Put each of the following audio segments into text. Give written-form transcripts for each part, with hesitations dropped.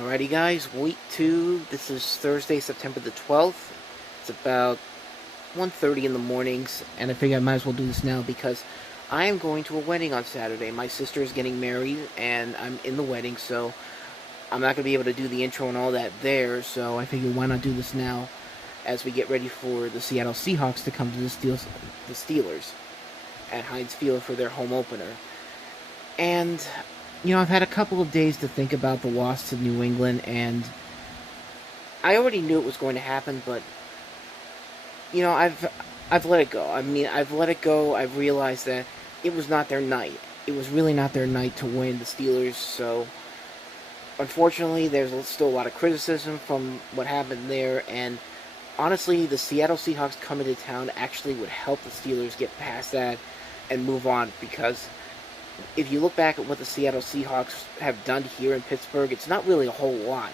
Alrighty guys, week 2, this is Thursday, September the 12th. It's about 1:30 in the mornings, and I figure I might as well do this now because I am going to a wedding on Saturday. My sister is getting married, and I'm in the wedding, so I'm not going to be able to do the intro and all that there, so I figured why not do this now as we get ready for the Seattle Seahawks to come to the Steelers at Heinz Field for their home opener. And I've had a couple of days to think about the loss to New England, and I already knew it was going to happen, but, I've let it go. I've let it go. I've realized that it was not their night. It was really not their night to win the Steelers, so unfortunately, there's still a lot of criticism from what happened there, and honestly, the Seattle Seahawks coming to town actually would help the Steelers get past that and move on, because if you look back at what the Seattle Seahawks have done here in Pittsburgh, it's not really a whole lot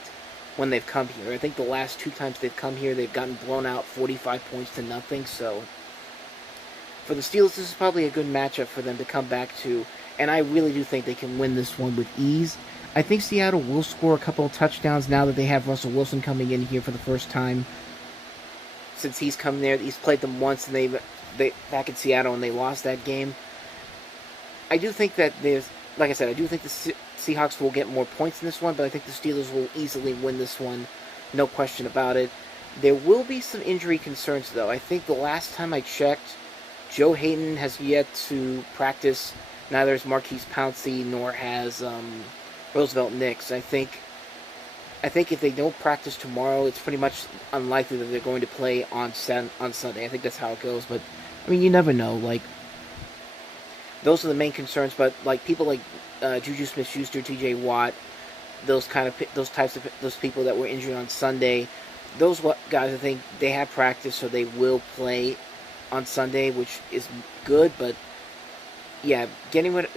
when they've come here. I think the last 2 times they've come here, they've gotten blown out 45 points to nothing. So for the Steelers, this is probably a good matchup for them to come back to, and I really do think they can win this one with ease. I think Seattle will score a couple of touchdowns now that they have Russell Wilson coming in here for the first time since he's come there. He's played them once, and they back in Seattle, and they lost that game. I do think that like I said, I do think the Seahawks will get more points in this one, but I think the Steelers will easily win this one, no question about it. There will be some injury concerns, though. I think the last time I checked, Joe Hayden has yet to practice. Neither has Marquise Pouncey, nor has Roosevelt Nix. I think if they don't practice tomorrow, it's pretty much unlikely that they're going to play on Sunday. I think that's how it goes, but you never know. Those are the main concerns, but people like Juju Smith-Schuster, T.J. Watt, those people that were injured on Sunday, those guys, I think they have practice, so they will play on Sunday, which is good. But yeah,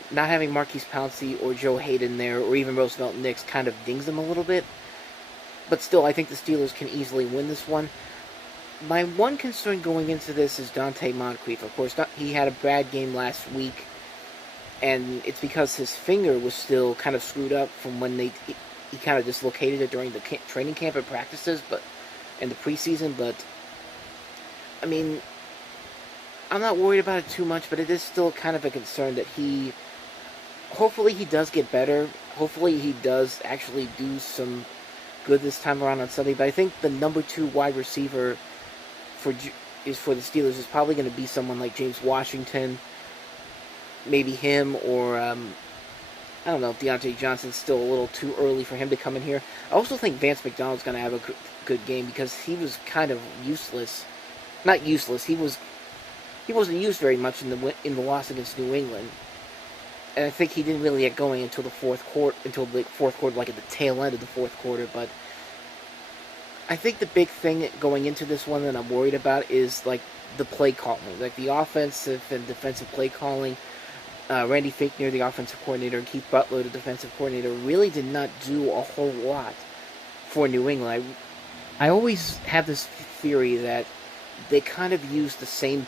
not having Marquise Pouncey or Joe Hayden there, or even Roosevelt Nix, kind of dings them a little bit. But still, I think the Steelers can easily win this one. My one concern going into this is Dante Moncrief. Of course, he had a bad game last week, and it's because his finger was still kind of screwed up from when he kind of dislocated it during the training camp and practices, but in the preseason. But I'm not worried about it too much, but it is still kind of a concern that hopefully he does get better. Hopefully he does actually do some good this time around on Sunday. But I think the number 2 wide receiver for the Steelers is probably going to be someone like James Washington, maybe him, or I don't know if Deontay Johnson's still a little too early for him to come in here. I also think Vance McDonald's going to have a good game because he was kind of useless. Not useless. He wasn't used very much in the loss against New England, and I think he didn't really get going until the fourth quarter, like at the tail end of the fourth quarter. But I think the big thing going into this one that I'm worried about is the play calling, the offensive and defensive play calling. Randy Fichtner, the offensive coordinator, and Keith Butler, the defensive coordinator, really did not do a whole lot for New England. I always have this theory that they kind of use the same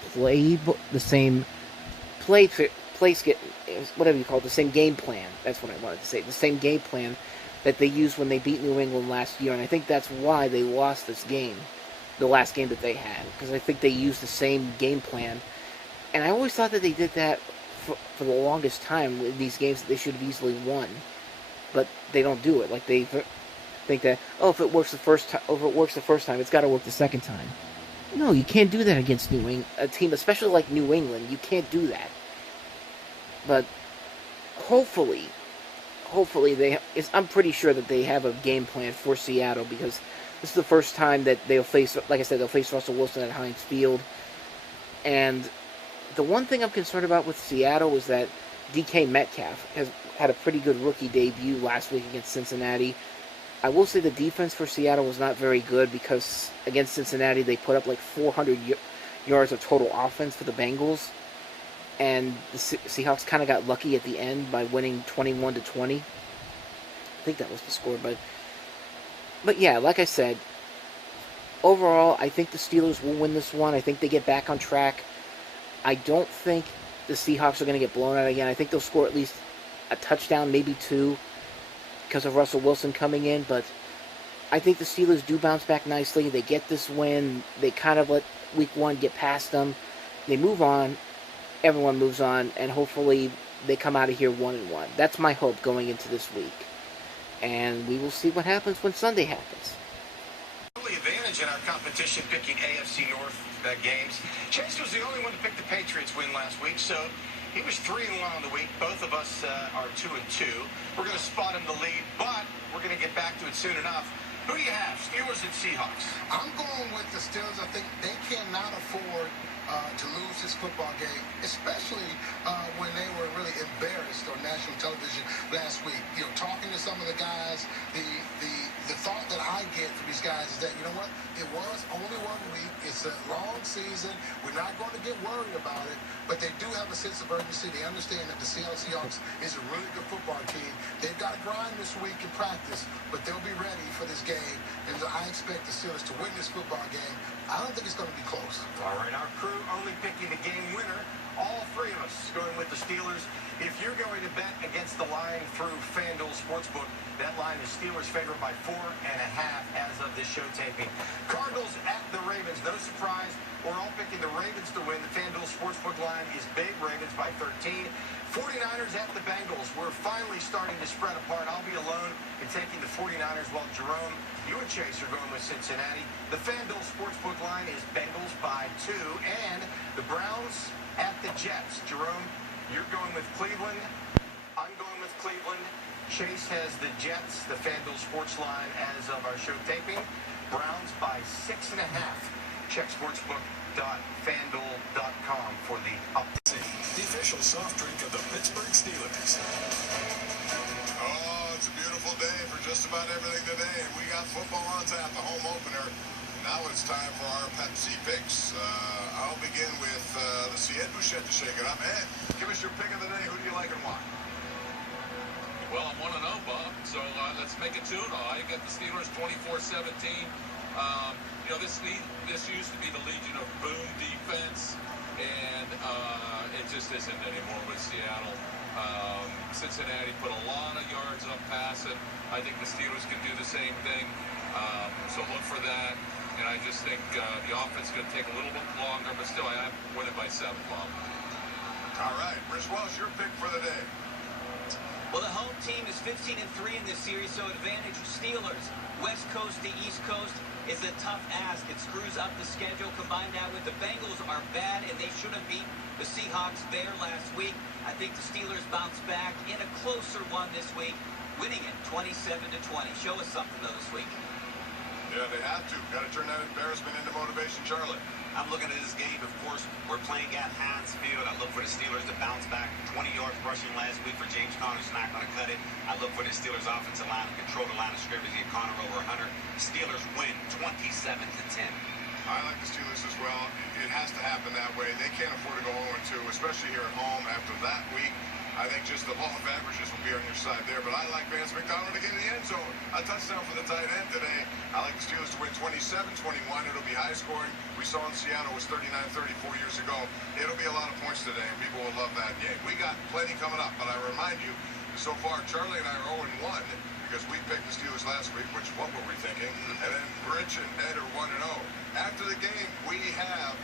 whatever you call it, the same game plan. That's what I wanted to say. The same game plan that they used when they beat New England last year, and I think that's why they lost this game, the last game that they had, because I think they used the same game plan. And I always thought that they did that for the longest time with these games that they should have easily won, but they don't do it. They think that, if it works the first time, it's got to work the second time. No, you can't do that against a team, especially like New England. You can't do that. But hopefully I'm pretty sure that they have a game plan for Seattle, because this is the first time that they'll face Russell Wilson at Heinz Field. And the one thing I'm concerned about with Seattle is that DK Metcalf has had a pretty good rookie debut last week against Cincinnati. I will say the defense for Seattle was not very good, because against Cincinnati they put up 400 yards of total offense for the Bengals, and the Seahawks kind of got lucky at the end by winning 21-20. I think that was the score, but yeah, like I said, overall I think the Steelers will win this one. I think they get back on track. I don't think the Seahawks are going to get blown out again. I think they'll score at least a touchdown, maybe 2. because of Russell Wilson coming in, but I think the Steelers do bounce back nicely. They get this win. They kind of let week 1 get past them. They move on. Everyone moves on, and hopefully they come out of here 1-1. That's my hope going into this week. And we will see what happens when Sunday happens. Early advantage in our competition picking AFC North games. Chase was the only one to pick the Patriots win last week, so he was 3-1 on the week. Both of us are 2-2. We're going to spot him the lead, but we're going to get back to it soon enough. Who do you have, Steelers and Seahawks? I'm going with the Steelers. I think they cannot afford to lose this football game, especially when they were really embarrassed on national television last week. You know, talking to some of the guys, the thought that I get from these guys is that, you know what, it was only 1 week. It's a long season. We're not going to get worried about it, but they do have a sense of urgency. They understand that the Seattle Seahawks is a really good football team. They've got to grind this week in practice, but they'll be ready for this game, and I expect the Steelers to win this football game. I don't think it's going to be close. All right, our crew only picking the game winner. All 3 of us going with the Steelers. If you're going to bet against the line through FanDuel Sportsbook, that line is Steelers favored by 4.5 as of this show taping. Cardinals at the Ravens. No surprise. We're all picking the Ravens to win. The FanDuel Sportsbook line is big. Ravens by 13. 49ers at the Bengals. We're finally starting to spread apart. I'll be alone in taking the 49ers while Jerome, you and Chase are going with Cincinnati. The FanDuel Sportsbook line is Bengals by 2. And the Browns at the Jets. Jerome, you're going with Cleveland. I'm going with Cleveland. Chase has the Jets, the FanDuel Sports line as of our show taping. Browns by 6.5. Check sportsbook.fanduel.com for the update. The official soft drink of the Pittsburgh Steelers. Oh, it's a beautiful day for just about everything today, and we got football on tap, the home opener. Now it's time for our Pepsi picks. I'll begin with the Seattle Seahawks to shake it up. Ed, give us your pick of the day. Who do you like and why? Well, I'm 1-0, Bob, so let's make it 2-0. I get the Steelers 24-17. You know, this used to be the Legion of Boom defense, and it just isn't anymore with Seattle. Cincinnati put a lot of yards up passing. I think the Steelers can do the same thing, so look for that. And I just think the offense is going to take a little bit longer, but still, I win it by 7, Bob. All right, Rich Welsh, your pick for the day. Well, the home team is 15-3 in this series, so advantage Steelers. West Coast to East Coast is a tough ask. It screws up the schedule. Combine that with the Bengals are bad, and they should have beat the Seahawks there last week. I think the Steelers bounce back in a closer one this week, winning it 27-20. Show us something, though, this week. Yeah, they have to. Got to turn that embarrassment into motivation, Charlotte. I'm looking at this game. Of course, we're playing at Heinz Field. I look for the Steelers to bounce back. 20 yards rushing last week for James Conner's not going to cut it. I look for the Steelers offensive line to control the line of scrimmage, get Conner over 100. Steelers win 27-10. I like the Steelers as well. It has to happen that way. They can't afford to go 0-2, especially here at home after that week. I think just the law of averages will be on your side there, but I like Vance McDonald to get in the end zone. A touchdown for the tight end today. I like the Steelers to win 27-21. It'll be high scoring. We saw in Seattle was 39-34 years ago. It'll be a lot of points today, and people will love that game. We got plenty coming up, but I remind you, so far, Charlie and I are 0-1 because we picked the Steelers last week, which what were we thinking? And then Rich and Ed are 1-0. After the game, we have...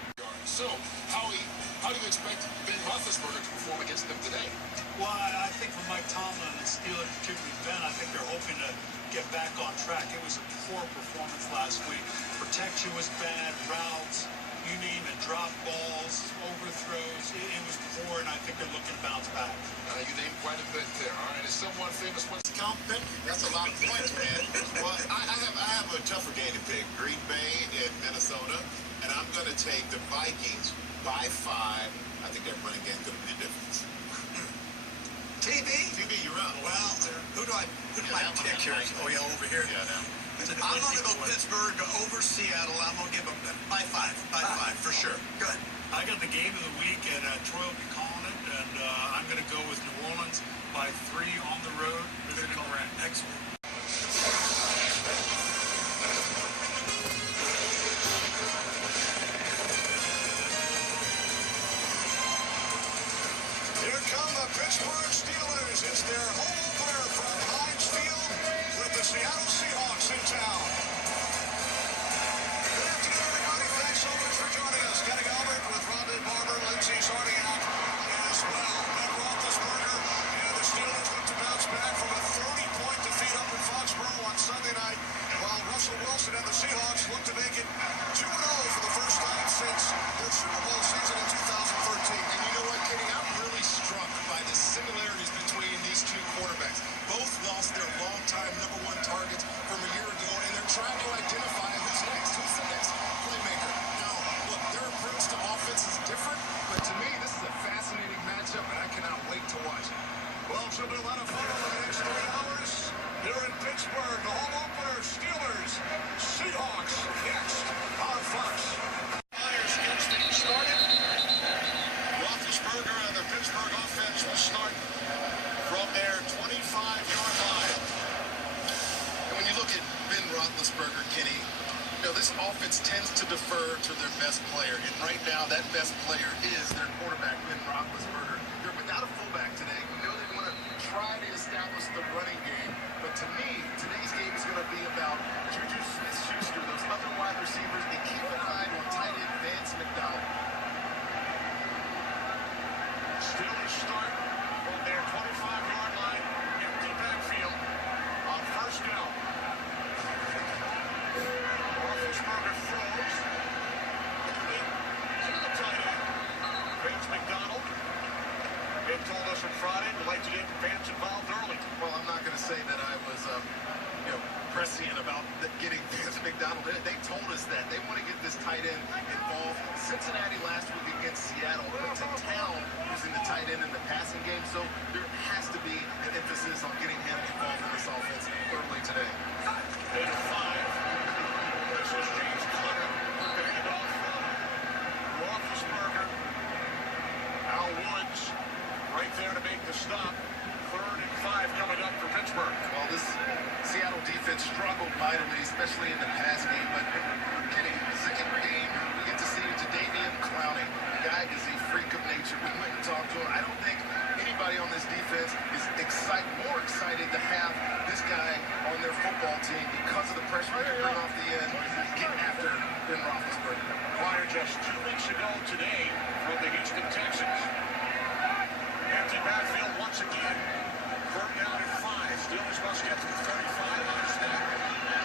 So, how do you expect Ben Roethlisberger to perform against them today? Well, I think for Mike Tomlin and the Steelers, particularly Ben, I think they're hoping to get back on track. It was a poor performance last week. Protection was bad, routes, you name it, drop balls, overthrows. It was poor, and I think they're looking to bounce back. You named quite a bit there. All right, is someone famous once Count 50. That's a lot of points, man. Well, I have a tougher game to pick. Green Bay and Minnesota, and I'm going to take the Vikings by 5. I think their running game's going to be the difference. TV, you're up. Well, who do I pick here? Oh, yeah, over here. Yeah, now. I'm going to go Pittsburgh over Seattle. I'm going to give them by 5. By 5, for sure. Good. I got the game of the week, and Troy will be calling it, and I'm going to go with New Orleans by 3 on the road. Visiting Grant. Excellent. Here come the Pittsburgh Steelers. It's their home opener from Heinz Field. the Seattle Seahawks in town. Good afternoon, everybody. Thanks so much for joining us. Kenny Albert with Rondé Barber, Lindsey Zarniak as well. Ben Roethlisberger and the Steelers look to bounce back from a 30-point defeat up in Foxboro on Sunday night, while Russell Wilson and the Seahawks look to make it 2-0 for the first time since their Super Bowl season in 2013. And you know what, Kenny? I'm really struck by the similarities between these two quarterbacks. Both lost their longtime #1 targets from a year ago, and they're trying to identify who's next. Who's the next playmaker? Now, look, their approach to offense is different, but to me, this is a fascinating matchup, and I cannot wait to watch it. Well, it's going to be a lot of fun over the next 3 hours here in Pittsburgh. The home opener, Steelers, Seahawks, next on Fox. Myers gets things started. Roethlisberger and the Pittsburgh offense will start from their 25-yard line. And when you look at Ben Roethlisberger, Kenny, you know, this offense tends to defer to their best player. And right now, that best player is their quarterback, Ben Roethlisberger. They're without a fullback today. We know they want to try to establish the running game. But to me, today's game is going to be about Juju Smith-Schuster, those other wide receivers, and keep an eye on tight end Vance McDonald. Steelers start from their 25-yard line, empty backfield on first down. Roethlisberger throws to the tight end, Vance McDonald. They told us on Friday they'd like to get Vance involved early. Well, I'm not going to say that I was, prescient about getting Vance McDonald in. They told us that. They want to get this tight end involved. Cincinnati last week against Seattle went to town using the tight end in the passing game, so there has to be an emphasis on getting him involved in this offense early today. Then 5. This is James Conner looking it off from Roethlisberger. Al Woods right there to make the stop. 3rd and 5 coming up for Pittsburgh. Well, this Seattle defense struggled mightily, especially in the pass game, but Kenny, second game, we get to see Jadeveon Clowney. The guy is a freak of nature. We went and talked to him. I don't think anybody on this defense is more excited to have this guy on their football team because of the pressure they can bring off the end and get after Ben Roethlisberger. Acquired just 2 weeks ago today from the Houston Texans. Empty backfield once again. 3rd down and 5. Steelers must get to the 35 on a snap.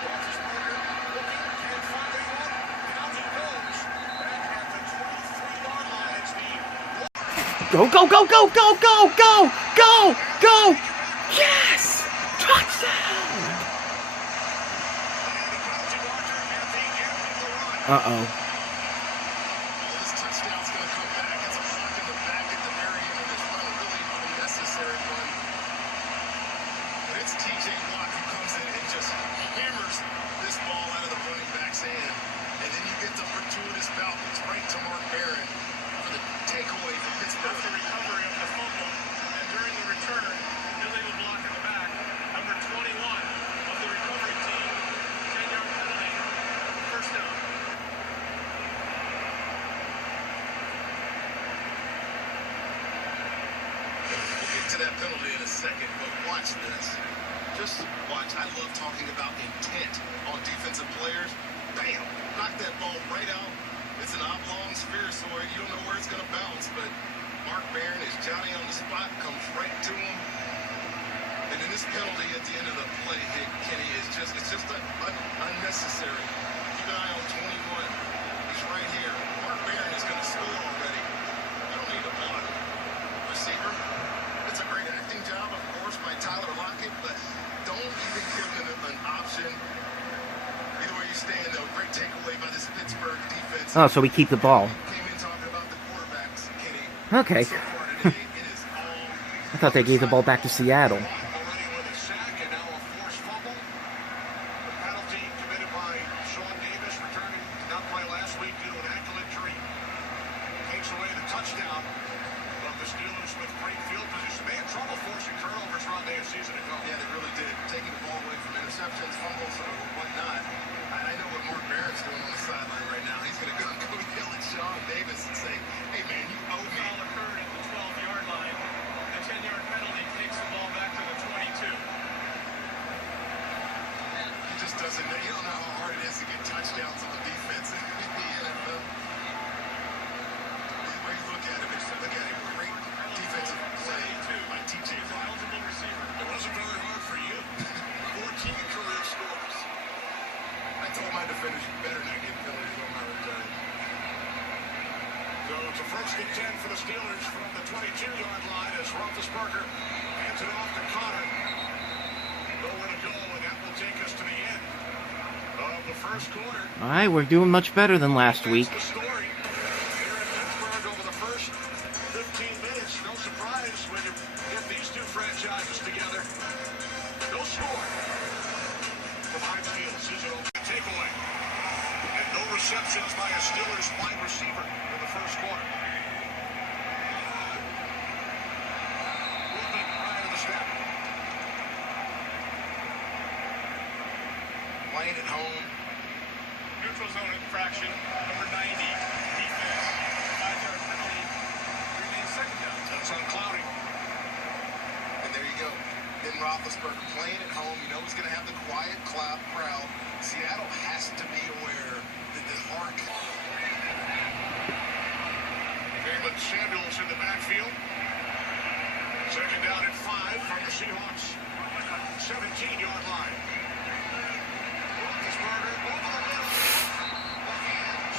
Roethlisberger looking, can't find anyone. Down he goes. Back at the 23-yard line. It's the Go, go, go, go, go, go, go, go, go! Yes! Touchdown! penalty marker at the end of the run. Uh-oh. This touchdown's going to come back. It's a block in the back at the very end of this run, a really unnecessary one. But it's TJ Watt who comes in and just hammers this ball out of the running back's hand. And then you get the fortuitous bounce right to Mark Barron for the takeaway from Pittsburgh. After recovery of the fumble, and during the return, illegal block in the back, number 21 of the recovery team, 10-yard penalty, first down. We'll get to that penalty in a second, but watch this. Just watch. I love talking about intent on defensive players. Bam! Knock that ball right out. It's an oblong spheroid. You don't know where it's going to bounce, but Mark Barron is Johnny on the spot, comes right to him. And then this penalty at the end of the play hit, Kenny, is just unnecessary. Keep an eye on 21. He's right here. Mark Barron is going to score already. I don't need a block receiver. It's a great acting job, of course, by Tyler Lockett, but don't even give him an option. Either way you stand, though, great takeaway by this Pittsburgh defense. Oh, so we keep the ball. Came in talking about the quarterbacks, Kenny. Okay. So far today, it is all I thought they gave the ball back to Seattle. already with a sack and now a forced fumble. The penalty committed by Sean Davis, returning to not play last week due to an ankle injury. Takes away the touchdown of the Steelers with great field position. They had trouble forcing turnovers around a season ago. Yeah, they really did. Taking the ball away from interceptions, fumbles, or whatnot. I know what Mark Barron's doing on the sideline right now. He's going to go yell at Sean Davis and say, hey, man, you owe me. Foul occurred at the 12-yard line. The 10-yard penalty takes the ball back to the First and 10 for the Steelers from the 22-yard line as Roethlisberger hands it off to Connor. Nowhere to go, and that will take us to the end of the first quarter. All right, we're doing much better than last week. That's the story here in Pittsburgh over the first 15 minutes. No surprise when you get these two franchises together. No score from Heinz Field. Season takeaway. And no receptions by a Steelers wide receiver in the first quarter. Movement right of the snap. Playing at home. Neutral zone infraction, number 90. Defense, 5-yard penalty. Remains second down. That's on Cloudy. And there you go. Ben Roethlisberger playing at home. You know he's going to have the quiet crowd. Seattle has to be aware that the Hawk. Jalen Samuels in the backfield. Second down and 5 from the Seahawks. 17-yard line. Roethlisberger over the middle. The hands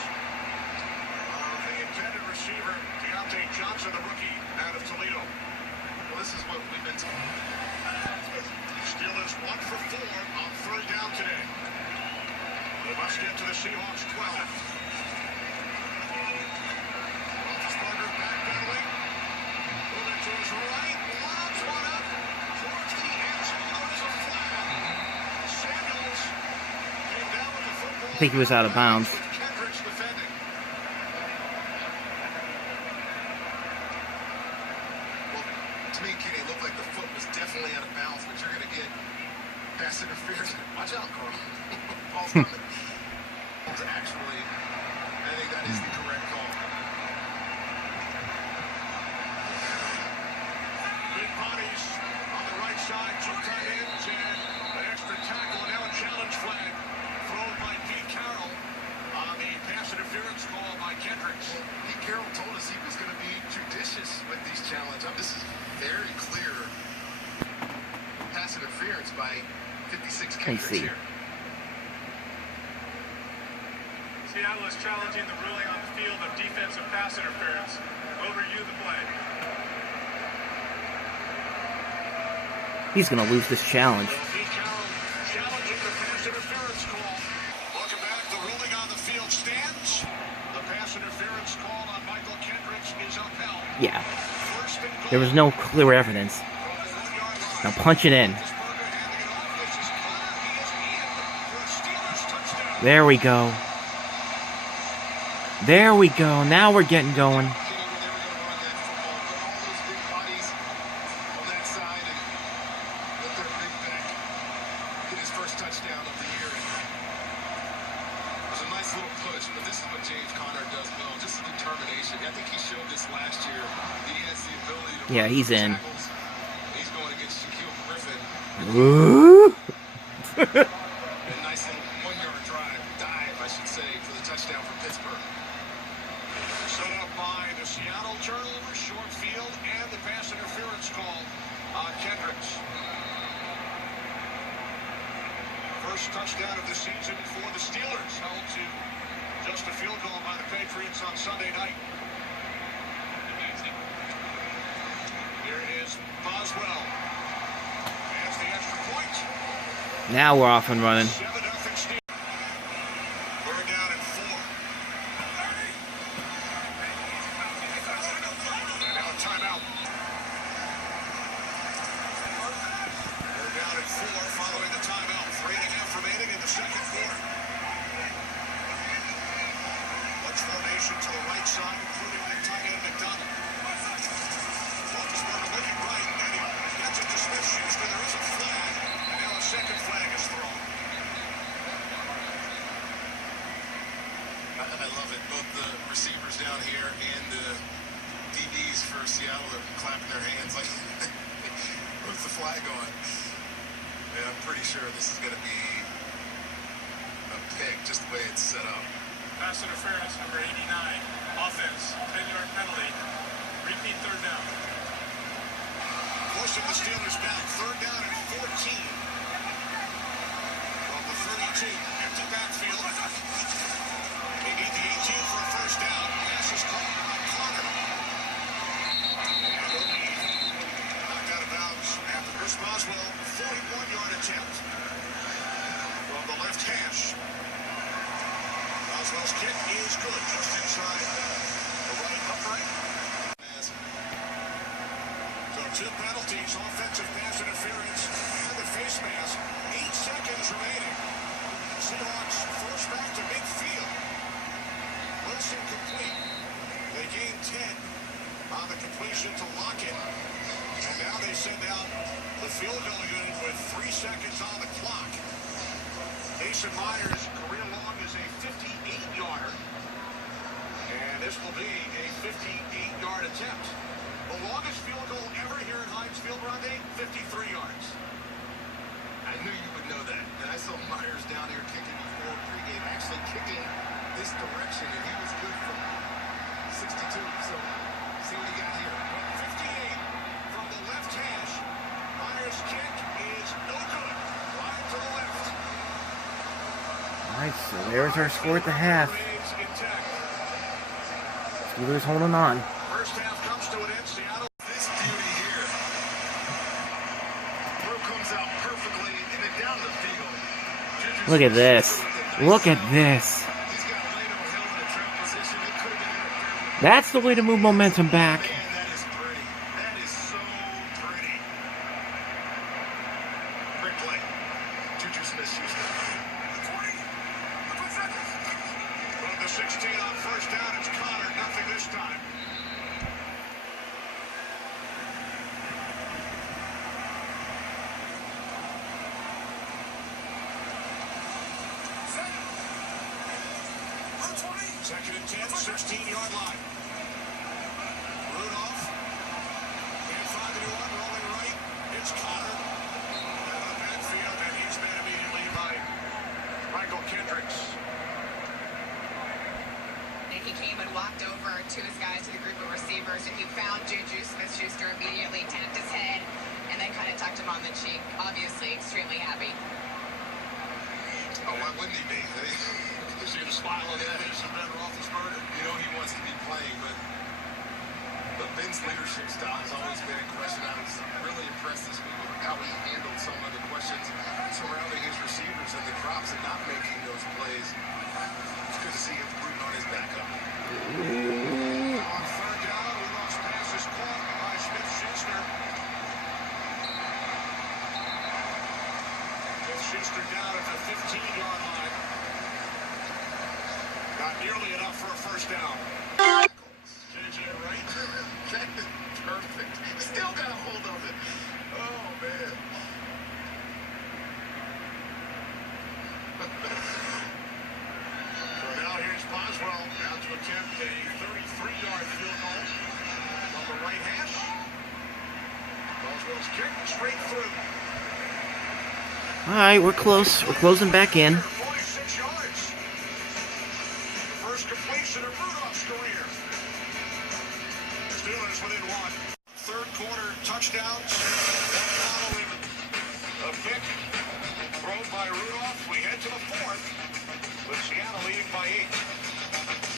of the intended receiver, Deontay Johnson, the rookie out of Toledo. Well, this is what we've been talking about. Steelers 1 for 4 on third down today. They must get to the Seahawks 12. Roethlisberger backpedaling. Moving to his right. Lobs one up towards the end zone. There's a flag. Samuels came down with the football. I think he was out of bounds. With Kendricks defending. Well, to me, Kenny, it looked like the foot was definitely out of bounds, but you're going to get pass interference. Watch out, Carl. Ball's coming. Actually, I think that is the correct call. Big bodies on the right side, 2 tight ends, and an extra tackle, and now a challenge flag thrown by Pete Carroll on the pass interference call by Kendricks. Pete Carroll told us he was going to be judicious with these challenges. This is very clear pass interference by 56 Kendricks here. Seattle is challenging the ruling on the field of defensive pass interference. We'll review the play. He's going to lose this challenge. Pete Carroll challenging the pass interference call. Welcome back. The ruling on the field stands. The pass interference call on Michael Kendricks is upheld. Yeah. There was no clear evidence. Now punch it in. There we go. There we go. Now we're getting going. Yeah, he's in. He's going against Shaquille Griffin. Woo! A nice little 1-yard dive, I should say, for the touchdown for Pittsburgh. Set up by the Seattle turnover, short field, and the pass interference call on Kendricks. First touchdown of the season for the Steelers, held to just a field goal by the Patriots on Sunday night. Here is Boswell. That's the extra point. Now we're off and running. 7-0 Steelers. We're down at 4. And now a timeout. We're down at 4 following the timeout. 3.5 remaining in the second quarter. Bunch formation to the right side, including the tight end McDonald. Roethlisberger looking right, and he gets it to Smith-Schuster. There is a flag, and now a second flag is thrown. I love it. Both the receivers down here and the DBs for Seattle are clapping their hands like, what's the flag on? Yeah, I'm pretty sure this is going to be a pick, just the way it's set up. Pass interference, number 89. Offense, 10-yard penalty. Repeat third down. Forcing the Steelers back. Third down and 14. From the 32. Empty backfield. They need the 18 for a first down. Pass is caught by Connor. 2 penalties, offensive pass interference, and the face mask. 8 seconds remaining. Seahawks forced back to midfield. Wilson complete. They gain 10 on the completion to Lockett. And now they send out the field goal unit with 3 seconds on the clock. Mason Myers' career long is a 58-yarder. And this will be a 58-yard attempt. The longest field goal ever here at Heinz Field, Rondé, 53 yards. I knew you would know that. And I saw Myers down here kicking before pregame, actually kicking this direction, and he was good from 62. So, see what he got here. 58 from the left hash. Myers' kick is no good. Line to the left. All right, so there's our score at the half. Steelers holding on. First half comes to an end. Seattle. This beauty here. Throw comes out perfectly, and then down the field. Look at this. Look at this. He's got Leno held in a trap position. It could have been interference. That's the way to move momentum back. Man, that is pretty. That is so pretty. Great play. Juju Smith-Schuster. From the 16 on first down, it's Connor. Nothing this time. Second and 10, 16-yard line. Rudolph. Can't find anyone. Rolling right. It's Connor. Out of the backfield, and he's met immediately by Michael Kendricks. He came and walked over to his guys, to the group of receivers, and he found Juju Smith-Schuster immediately, tapped his head, and then kind of tucked him on the cheek. Obviously, extremely happy. Oh, why wouldn't he be? You see the smile on his face of Ben Roethlisberger? You know he wants to be playing, but Ben's leadership style has always been in question. I was really impressed this week with how he handled some of the questions surrounding his receivers and the drops and not making those plays. It's good to see him rooting on his backup. On third down, Rudolph's pass is caught by Smith-Schuster. Smith-Schuster down at the 15-yard line. Not nearly enough for a first down. JJ Wright. That is perfect. Still got a hold of it. Oh, man. So now here's Boswell down to attempt a 33-yard field goal on the right hash. Boswell's kick straight through. All right, we're close. We're closing back in. 46 yards. The first completion of Rudolph's career. Steelers within one. Third quarter touchdowns. Following a pick thrown by Rudolph. We head to the fourth with Seattle leading by 8.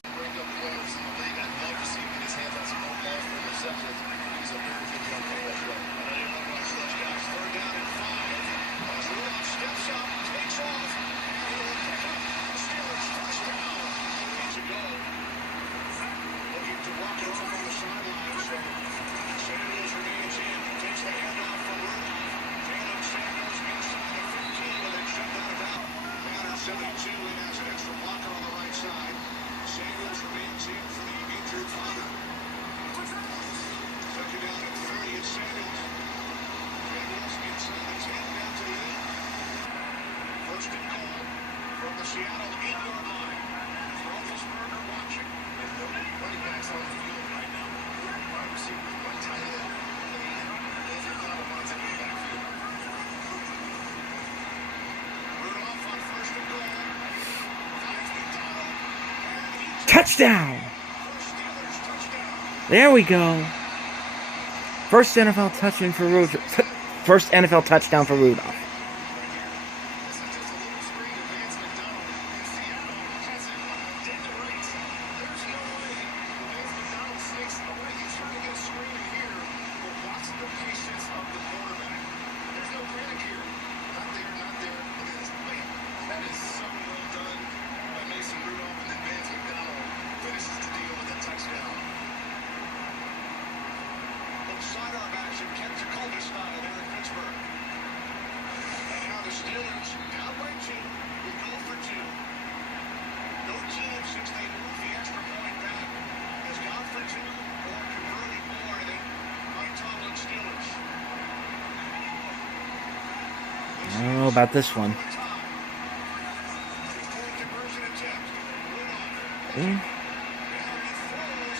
Break up players in the league. I'd love to see him get his hands on some more balls for interceptions. He's a very good young player as well. Third down and 5. Rudolph steps up, takes off. The Steelers touchdown. To go. Looking to walk it off on the sideline. So Samuels remains in. Takes the handoff from Rudolph. Jalen Samuels inside the 15 with it shut out of bounds. Banner 72 in as an extra blocker on the right side. Samuels remains in for the injured Connor. Second down and 30 is Samuels. Samuels inside the 10 down to the 8. First and goal from the Seattle 8-yard line. Roethlisberger watching. There's no running backs on the field right now. Wide receivers, one tight end. Those are not the ones in the backfield. Rudolph on first and goal. Finds McDonald. Touchdown! Steelers touchdown. There we go. First NFL touchdown for Rudolph. First NFL touchdown for Rudolph. This is just a little screen to Vance McDonald. And Seattle has it dead to rights. There's no way Vance McDonald sneaks away. He's trying to get a screen here, but watch the patience of the quarterback. There's no panic here. Not there, not there. Look at this play. That is so well done by Mason Rudolph, and then Vance McDonald finishes the deal with a touchdown. Sidearm action. I don't know about this one.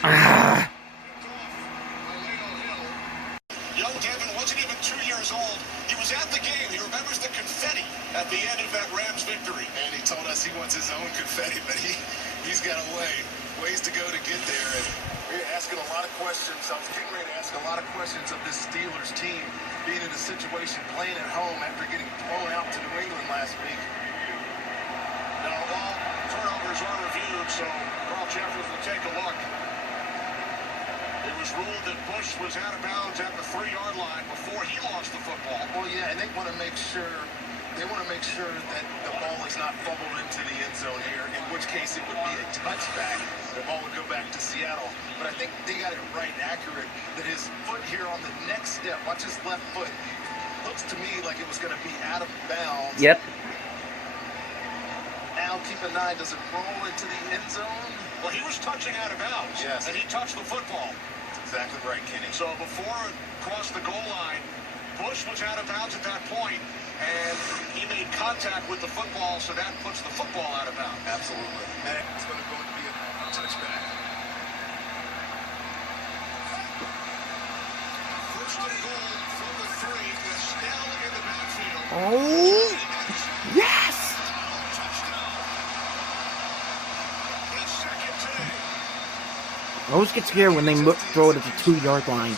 Ah! Young Devin wasn't even 2 years old. He was at the game. He remembers the confetti at the end of that Rams victory. And he told us he wants his own confetti, but he's got ways to go to get there. And we're asking a lot of questions. I was getting ready to ask a lot of questions of this Steelers team being in a situation playing at home after getting thrown out to New England last week. Now, all turnovers are reviewed, so Carl Jeffers will take a look. It was ruled that Bush was out of bounds at the 3-yard line before he lost the football. Well, yeah, and they want to make sure that the ball is not fumbled into the end zone here, in which case it would be a touchback. The ball would go back to Seattle. But I think they got it right and accurate that his foot here on the next step, watch his left foot, looks to me like it was going to be out of bounds. Yep. Now keep an eye, does it roll into the end zone? Well, he was touching out of bounds. Yes. And he touched the football. That's exactly right, Kenny. So before it crossed the goal line, Bush was out of bounds at that point, and he made contact with the football, so that puts the football out of bounds. Absolutely. And it's going to be a touchback. First and goal from the 3 with Snell in the backfield. Oh! Yes! His second today. I always get scared when they throw it at the 2-yard line.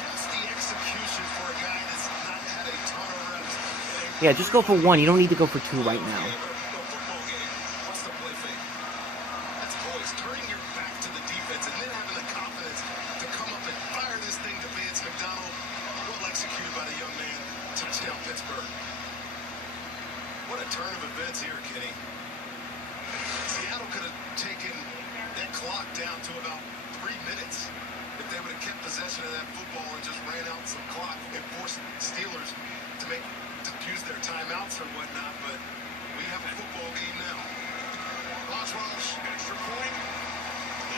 Yeah, just go for 1. You don't need to go for 2 right now. What's the play fake? That's poise, turning your back to the defense and then having the confidence to come up and fire this thing to Vance McDonald. Well executed by the young man. Touchdown, Pittsburgh. What a turn of events here, Kenny. Seattle could have taken that clock down to about 3 minutes if they would have kept possession of that football and just ran out some clock and forced Steelers to use their timeouts or whatnot, but we have a football game now. Boswell's extra point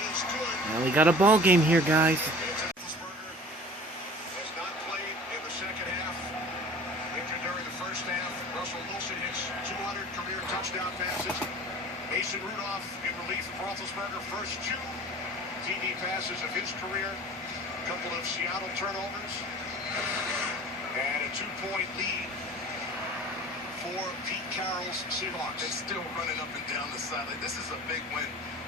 is good. Well, we got a ball game here, guys. Has not played in the second half. Injured during the first half. Russell Wilson hits 200 career touchdown passes. Mason Rudolph in relief of Roethlisberger. First 2 TD passes of his career. A couple of Seattle turnovers. And a 2-point lead for Pete Carroll's Seahawks. They're still running up and down the sideline. This is a big win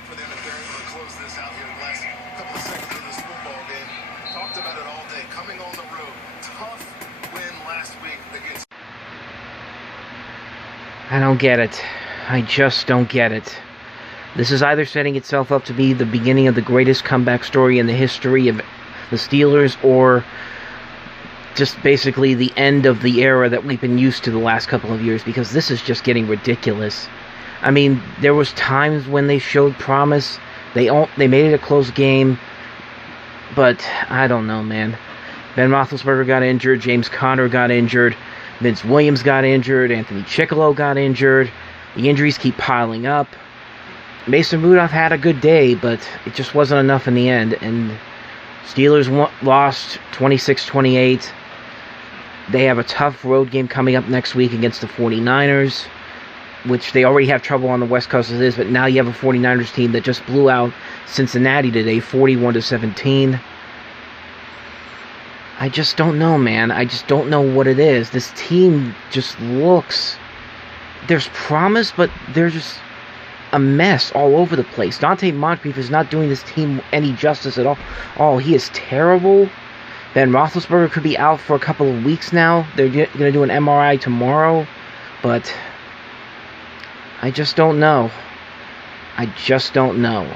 for them if they're able to close this out here in the last couple of seconds of this football game. Talked about it all day. Coming on the road. Tough win last week against... I don't get it. I just don't get it. This is either setting itself up to be the beginning of the greatest comeback story in the history of the Steelers, or just basically the end of the era that we've been used to the last couple of years, because this is just getting ridiculous. I mean, there was times when they showed promise. They made it a close game, but I don't know, man. Ben Roethlisberger got injured, James Conner got injured, Vince Williams got injured, Anthony Chickillo got injured. The injuries keep piling up. Mason Rudolph had a good day, but it just wasn't enough in the end, and Steelers lost 26-28. They have a tough road game coming up next week against the 49ers, which they already have trouble on the West Coast as it is, but now you have a 49ers team that just blew out Cincinnati today, 41-17. I just don't know, man. I just don't know what it is. This team just looks... There's promise, but they're just a mess all over the place. Dante Moncrief is not doing this team any justice at all. Oh, he is terrible. Ben Roethlisberger could be out for a couple of weeks now. They're going to do an MRI tomorrow. But I just don't know. I just don't know.